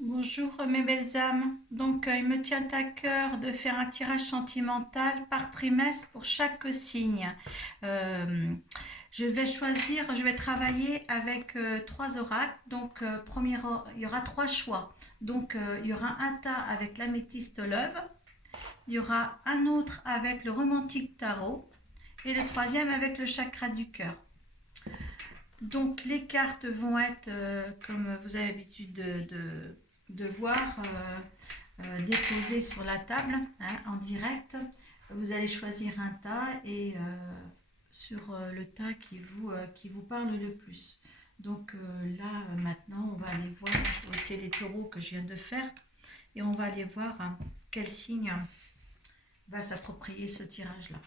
Bonjour mes belles âmes. Donc il me tient à cœur de faire un tirage sentimental par trimestre pour chaque signe. Euh, je vais travailler avec trois oracles. Donc il y aura trois choix. Donc il y aura un tas avec l'améthyste love, il y aura un autre avec le romantique tarot et le troisième avec le chakra du cœur. Donc les cartes vont être, comme vous avez l'habitude de voir, déposées sur la table, hein, en direct. Vous allez choisir un tas et sur le tas qui vous parle le plus. Donc là, maintenant, on va aller voir, je vais ôter les taureaux que je viens de faire, et on va aller voir quel signe va s'approprier ce tirage-là.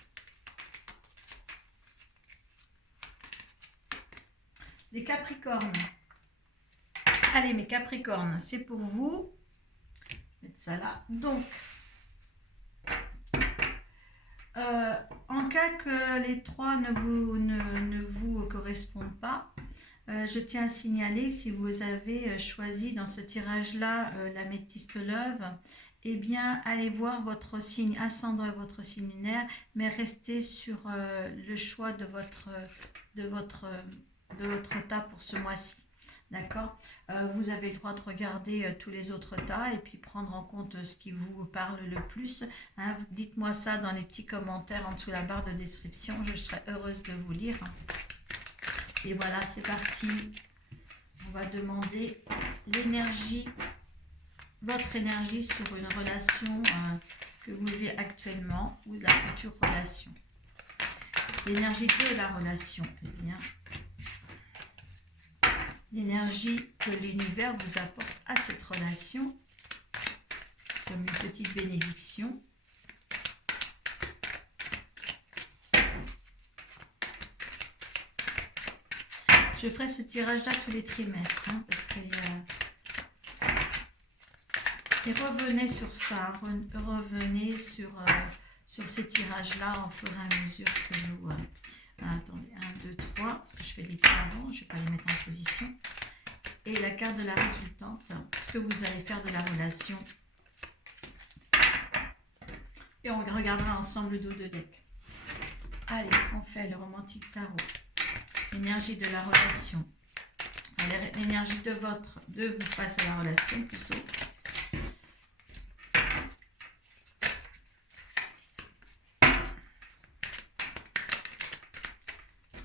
Les Capricornes. Allez, mes Capricornes, c'est pour vous. Mettre ça là. Donc, en cas que les trois ne vous correspondent pas, je tiens à signaler, si vous avez choisi dans ce tirage-là l'améthyste love, eh bien, allez voir votre signe ascendant et votre signe lunaire, mais restez sur le choix de votre, de votre tas pour ce mois-ci. D'accord. Vous avez le droit de regarder tous les autres tas et puis prendre en compte ce qui vous parle le plus. Hein. Dites-moi ça dans les petits commentaires en dessous de la barre de description. Je serai heureuse de vous lire. Et voilà, c'est parti. On va demander l'énergie, votre énergie sur une relation que vous vivez actuellement ou de la future relation. L'énergie de la relation, eh bien, l'énergie que l'univers vous apporte à cette relation, comme une petite bénédiction. Je ferai ce tirage-là tous les trimestres, hein, parce qu'il y a... Et revenez sur ça, revenez sur ces tirages-là en fur et à mesure que vous... attendez, 1, 2, 3, parce que je fais des pas avant, je ne vais pas les mettre en position. Et la carte de la résultante, ce que vous allez faire de la relation. Et on regardera ensemble le dos de deck. Allez, on fait le romantique tarot. L'énergie de la relation. L'énergie de vous face à la relation plutôt.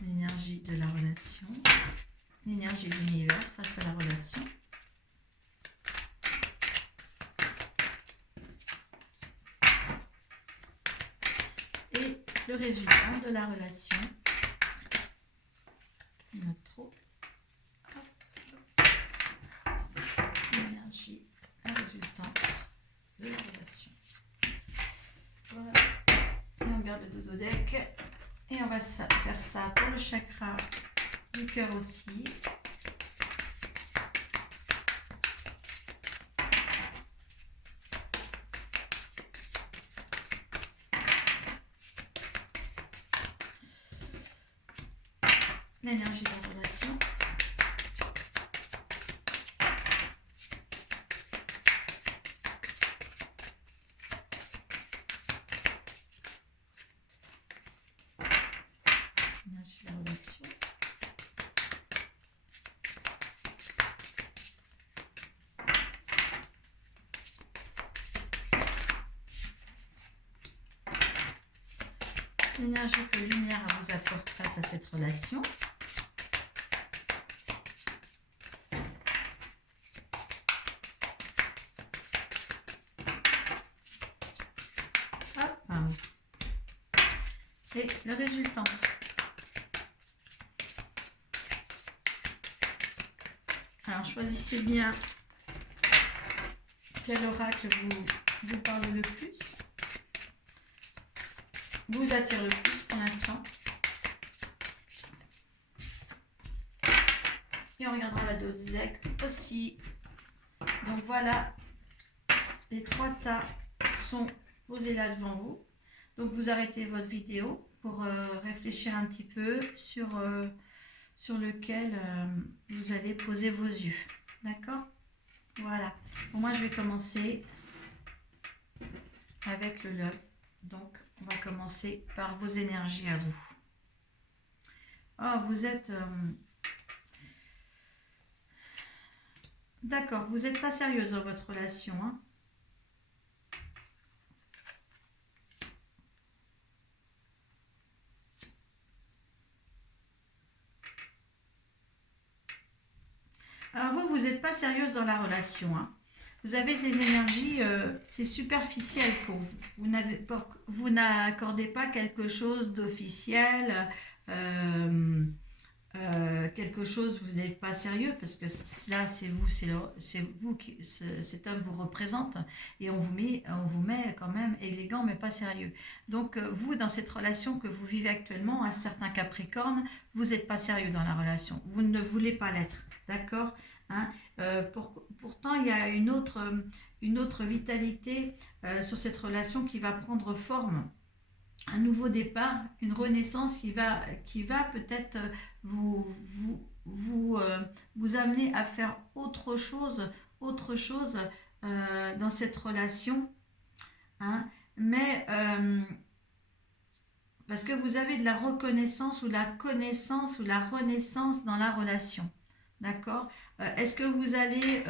L'énergie de la relation. L'énergie de l'univers face à la relation. Et le résultat de la relation. Trop. L'énergie, la résultante de la relation. Voilà. Et on garde le dodo deck. Et on va faire ça pour le chakra du cœur aussi. L'énergie de la relation. L'énergie de la relation. L'énergie que lumière vous apporte face à cette relation. Et le résultant. Alors choisissez bien quel oracle vous parle le plus, vous attire le plus pour l'instant. Et on regardera la dos du deck aussi. Donc voilà, les trois tas sont posés là devant vous. Donc vous arrêtez votre vidéo pour réfléchir un petit peu sur lequel vous allez poser vos yeux. D'accord? Voilà. Bon, moi, je vais commencer avec le love. Donc, on va commencer par vos énergies à vous. Oh, vous êtes... D'accord, vous n'êtes pas sérieuse dans votre relation. Hein. Alors vous n'êtes pas sérieuse dans la relation. Hein. Vous avez ces énergies, c'est superficiel pour vous. Vous n'accordez pas quelque chose d'officiel, euh, quelque chose, vous n'êtes pas sérieux, parce que là, c'est vous, c'est vous qui, cet homme vous représente, et on vous met quand même élégant, mais pas sérieux. Donc, vous, dans cette relation que vous vivez actuellement, un certain Capricorne, vous n'êtes pas sérieux dans la relation. Vous ne voulez pas l'être, d'accord, hein. Pourtant, il y a une autre vitalité sur cette relation qui va prendre forme, un nouveau départ, une renaissance qui va peut-être vous amener à faire autre chose dans cette relation. Hein. Mais parce que vous avez de la reconnaissance ou la connaissance ou la renaissance dans la relation. D'accord. Est-ce que vous allez...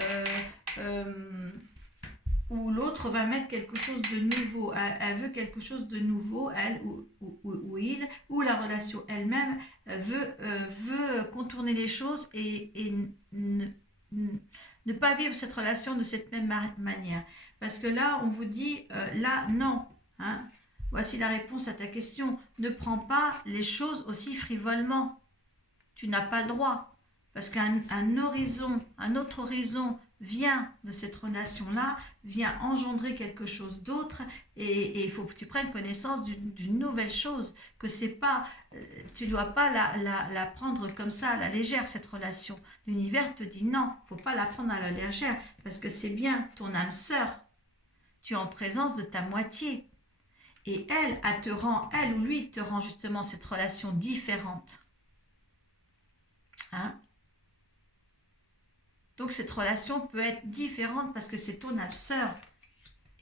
où l'autre va mettre quelque chose de nouveau, elle veut quelque chose de nouveau, elle ou il, ou la relation elle-même veut contourner les choses et ne pas vivre cette relation de cette même manière. Parce que là, on vous dit, là, non. Hein. Voici la réponse à ta question. Ne prends pas les choses aussi frivolement. Tu n'as pas le droit. Parce qu'un horizon, un autre horizon vient de cette relation-là, vient engendrer quelque chose d'autre, et il faut que tu prennes connaissance d'une nouvelle chose, que c'est pas, tu dois pas la prendre comme ça à la légère, cette relation. L'univers te dit non, faut pas la prendre à la légère, parce que c'est bien ton âme sœur. Tu es en présence de ta moitié. Et elle ou lui te rend justement cette relation différente. Hein? Donc cette relation peut être différente parce que c'est ton âme sœur.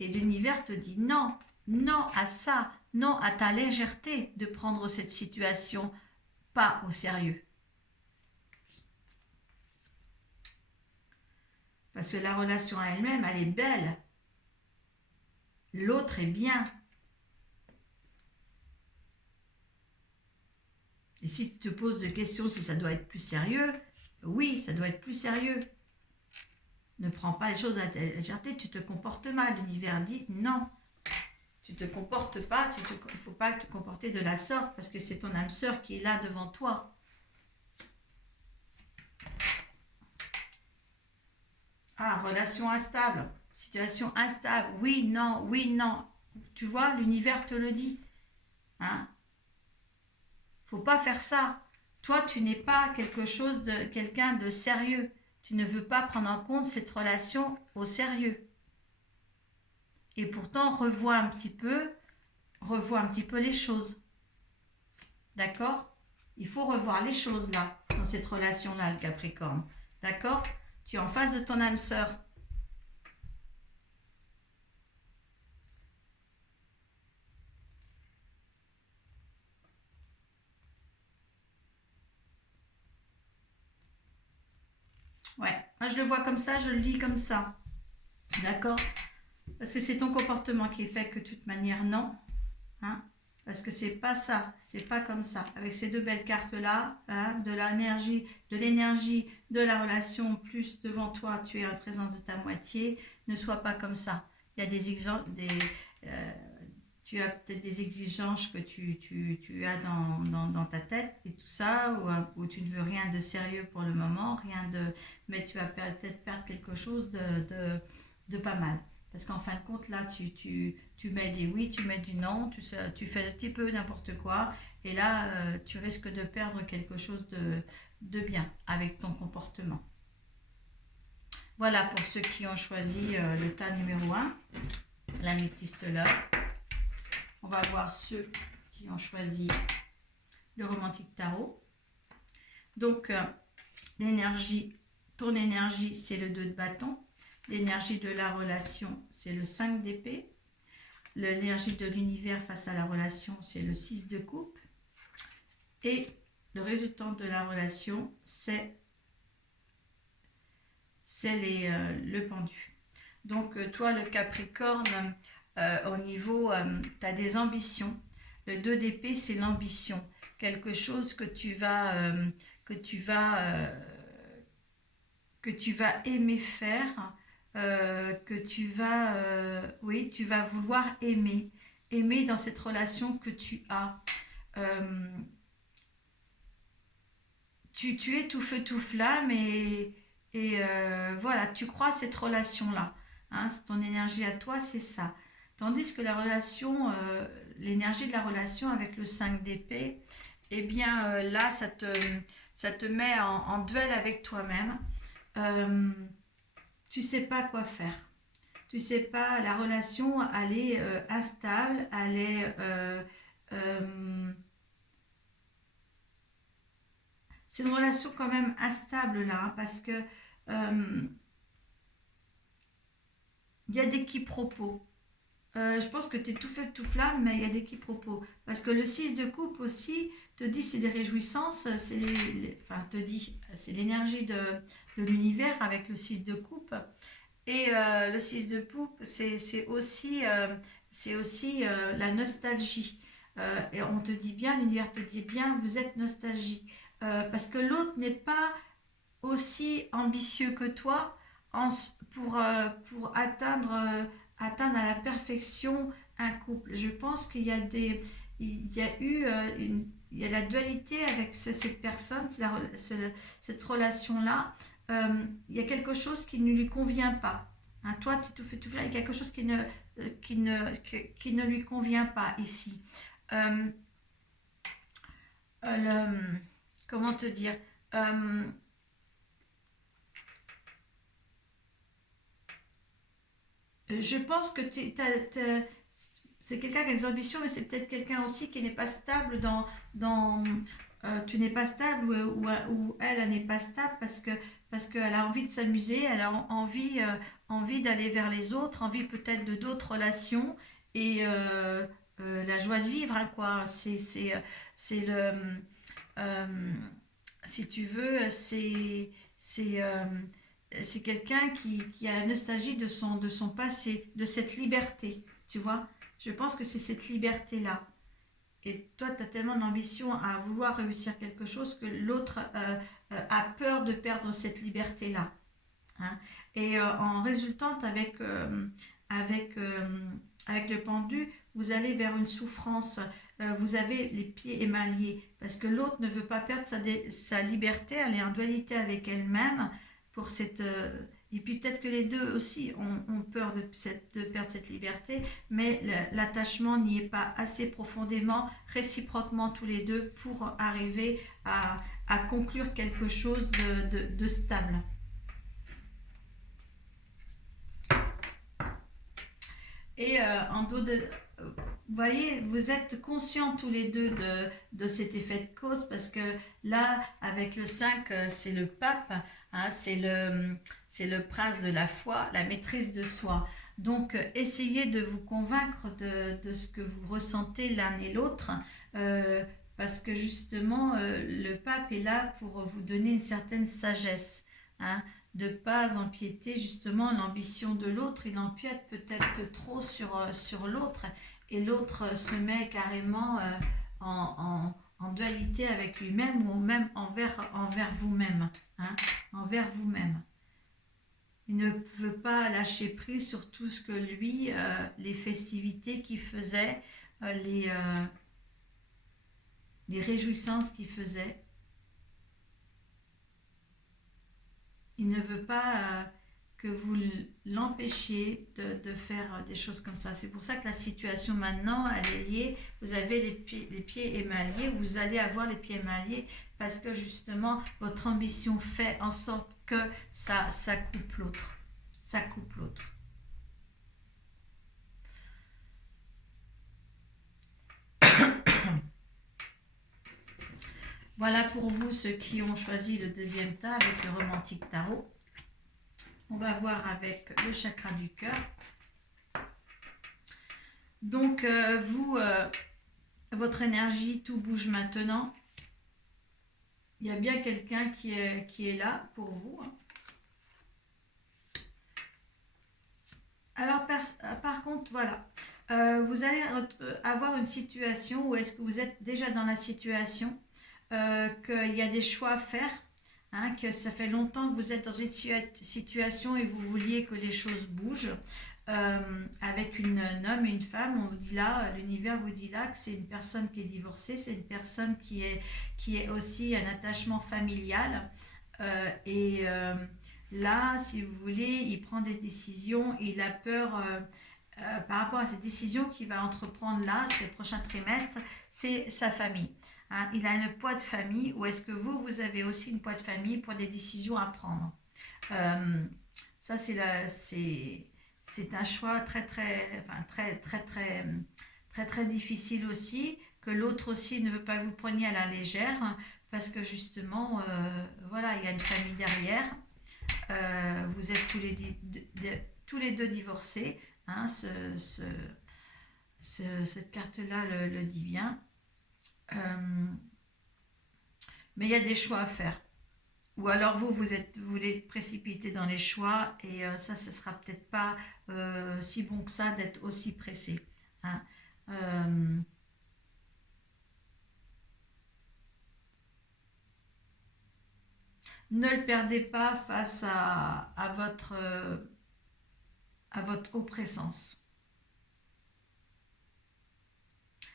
Et l'univers te dit non, non à ça, non à ta légèreté de prendre cette situation pas au sérieux. Parce que la relation à elle-même, elle est belle. L'autre est bien. Et si tu te poses des questions si ça doit être plus sérieux, oui, ça doit être plus sérieux. Ne prends pas les choses à ta légèreté, tu te comportes mal. L'univers dit non. Tu te comportes pas, il ne faut pas te comporter de la sorte parce que c'est ton âme sœur qui est là devant toi. Ah, relation instable, situation instable, oui, non, oui, non. Tu vois, l'univers te le dit. Hein? Faut pas faire ça. Toi, tu n'es pas quelqu'un de sérieux. Tu ne veux pas prendre en compte cette relation au sérieux. Et pourtant, revois un petit peu les choses. D'accord? Il faut revoir les choses là, dans cette relation-là, le Capricorne. D'accord? Tu es en face de ton âme sœur. Ouais, moi je le vois comme ça, je le lis comme ça. D'accord? Parce que c'est ton comportement qui fait que de toute manière, non. Hein? Parce que c'est pas ça, c'est pas comme ça. Avec ces deux belles cartes-là, hein, de l'énergie, de la relation, plus devant toi, tu es en présence de ta moitié, ne sois pas comme ça. Il y a tu as peut-être des exigences que tu as dans ta tête et tout ça, où tu ne veux rien de sérieux pour le moment, mais tu vas peut-être perdre quelque chose de pas mal. Parce qu'en fin de compte, là, tu mets des oui, tu mets du non, tu fais un petit peu n'importe quoi, et là, tu risques de perdre quelque chose de bien avec ton comportement. Voilà pour ceux qui ont choisi le tas numéro 1, l'améthyste là. On va voir ceux qui ont choisi le romantique tarot. Donc, ton énergie, c'est le 2 de bâton. L'énergie de la relation, c'est le 5 d'épée. L'énergie de l'univers face à la relation, c'est le 6 de coupe. Et le résultat de la relation, c'est le pendu. Donc, toi, le Capricorne, au niveau, tu as des ambitions. Le 2 d'épée, c'est l'ambition. Quelque chose que tu vas, que tu vas aimer faire, que tu vas, oui, tu vas vouloir aimer dans cette relation que tu as. Euh, tu es tout feu tout flamme et voilà, tu crois à cette relation-là. Hein, c'est ton énergie à toi, c'est ça. Tandis que la relation, l'énergie de la relation avec le 5 d'épée, eh bien là, ça te met en duel avec toi-même. Euh, tu sais pas quoi faire. Tu sais pas, la relation, elle est instable, elle est... c'est une relation quand même instable là, hein, parce que il y a des quiproquos. Je pense que tu es tout feu, tout flamme, mais il y a des quiproquos. Parce que le 6 de coupe aussi te dit c'est des réjouissances, enfin te dit, c'est l'énergie de l'univers avec le 6 de coupe. Et le 6 de coupe, c'est aussi la nostalgie. Et on te dit bien, l'univers te dit bien, vous êtes nostalgique. Parce que l'autre n'est pas aussi ambitieux que toi pour atteindre à la perfection un couple. Je pense il y a eu il y a la dualité avec cette personne, cette relation-là. Il y a quelque chose qui ne lui convient pas. Hein, toi, tu tout fais tout faire, il y a quelque chose qui ne lui convient pas ici. Euh, le- Comment te dire euh, Je pense que c'est quelqu'un qui a des ambitions, mais c'est peut-être quelqu'un aussi qui n'est pas stable tu n'es pas stable ou elle n'est pas stable parce qu'elle a envie de s'amuser, elle a envie d'aller vers les autres, envie peut-être de d'autres relations et la joie de vivre, hein, quoi. C'est le euh, si tu veux, c'est c'est quelqu'un qui a la nostalgie de son passé, de cette liberté, tu vois. Je pense que c'est cette liberté-là. Et toi, tu as tellement d'ambition à vouloir réussir quelque chose que l'autre a peur de perdre cette liberté-là. Hein. Et en résultante avec, euh, avec le pendu, vous allez vers une souffrance. Vous avez les pieds émaillés parce que l'autre ne veut pas perdre sa liberté. Elle est en dualité avec elle-même pour cette. Et puis peut-être que les deux aussi ont peur de perdre cette liberté, mais l'attachement n'y est pas assez profondément, réciproquement tous les deux pour arriver à conclure quelque chose de stable. Et en dos de... Vous voyez, vous êtes conscients tous les deux de cet effet de cause parce que là, avec le 5 c'est le pape, hein, c'est le prince de la foi, la maîtrise de soi. Donc, essayez de vous convaincre de ce que vous ressentez l'un et l'autre euh, parce que justement, le pape est là pour vous donner une certaine sagesse. Hein, de pas empiéter justement l'ambition de l'autre. Il empiète peut-être trop sur l'autre et l'autre se met carrément en dualité avec lui-même ou même envers vous-même. Hein, envers vous-même. Il ne veut pas lâcher prise sur tout ce que lui, les festivités qu'il faisait, les réjouissances qu'il faisait. Il ne veut pas que vous l'empêchiez de faire des choses comme ça. C'est pour ça que la situation maintenant, elle est liée. Vous avez les pieds émaillés, vous allez avoir les pieds émaillés parce que justement, votre ambition fait en sorte que ça coupe l'autre. Ça coupe l'autre. Voilà pour vous ceux qui ont choisi le deuxième tas avec le romantique tarot. On va voir avec le chakra du cœur. Donc, votre énergie, tout bouge maintenant. Il y a bien quelqu'un qui est là pour vous. Alors, par contre, voilà. Vous allez avoir une situation où est-ce que vous êtes déjà dans la situation qu'il y a des choix à faire, hein, que ça fait longtemps que vous êtes dans une situation et vous vouliez que les choses bougent. Avec un homme et une femme, on vous dit là, l'univers vous dit là que c'est une personne qui est divorcée, c'est une personne qui est aussi un attachement familial. Là, si vous voulez, il prend des décisions, il a peur par rapport à cette décision qu'il va entreprendre là, ce prochain trimestre, c'est sa famille. Hein. Il a un poids de famille, ou est-ce que vous avez aussi une poids de famille pour des décisions à prendre. Ça, c'est un choix très difficile aussi, que l'autre aussi ne veut pas que vous preniez à la légère, hein, parce que justement, voilà, il y a une famille derrière. Vous êtes tous les deux divorcés, hein, cette carte-là le dit bien. Mais il y a des choix à faire. Ou alors vous voulez précipiter dans les choix et ça, ce sera peut-être pas si bon que ça d'être aussi pressé. Hein. Ne le perdez pas face à votre oppressance.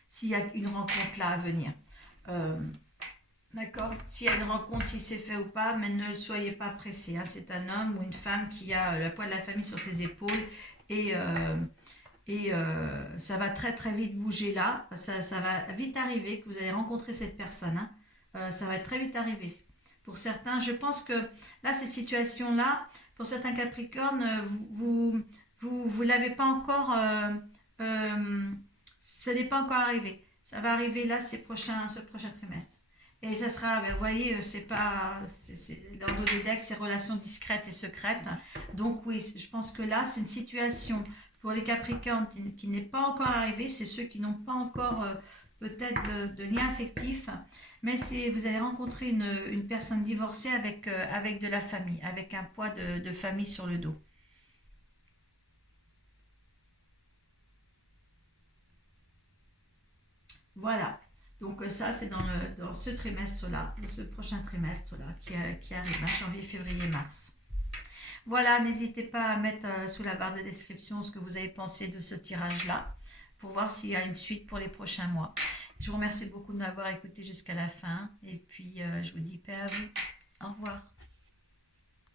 S'il y a une rencontre là à venir. D'accord. S'il y a une rencontre, si c'est fait ou pas, mais ne soyez pas pressé. Hein. C'est un homme ou une femme qui a le poids de la famille sur ses épaules et, ça va très vite bouger là. Ça va vite arriver que vous allez rencontrer cette personne. Hein. Ça va très vite arriver. Pour certains, je pense que là, cette situation-là, pour certains Capricornes, vous l'avez pas encore, ça n'est pas encore arrivé. Ça va arriver là ce prochain trimestre. Et ça sera, vous voyez, c'est pas, dans le Zodiac, c'est relations discrètes et secrètes. Donc oui, je pense que là, c'est une situation pour les Capricornes qui n'est pas encore arrivée. C'est ceux qui n'ont pas encore peut-être de lien affectif. Mais vous allez rencontrer une personne divorcée avec de la famille, avec un poids de famille sur le dos. Voilà. Donc ça, c'est dans ce trimestre-là, ce prochain trimestre-là qui arrive, hein, janvier, février, mars. Voilà, n'hésitez pas à mettre sous la barre de description ce que vous avez pensé de ce tirage-là, pour voir s'il y a une suite pour les prochains mois. Je vous remercie beaucoup de m'avoir écouté jusqu'à la fin, et puis je vous dis paix à vous. Au revoir.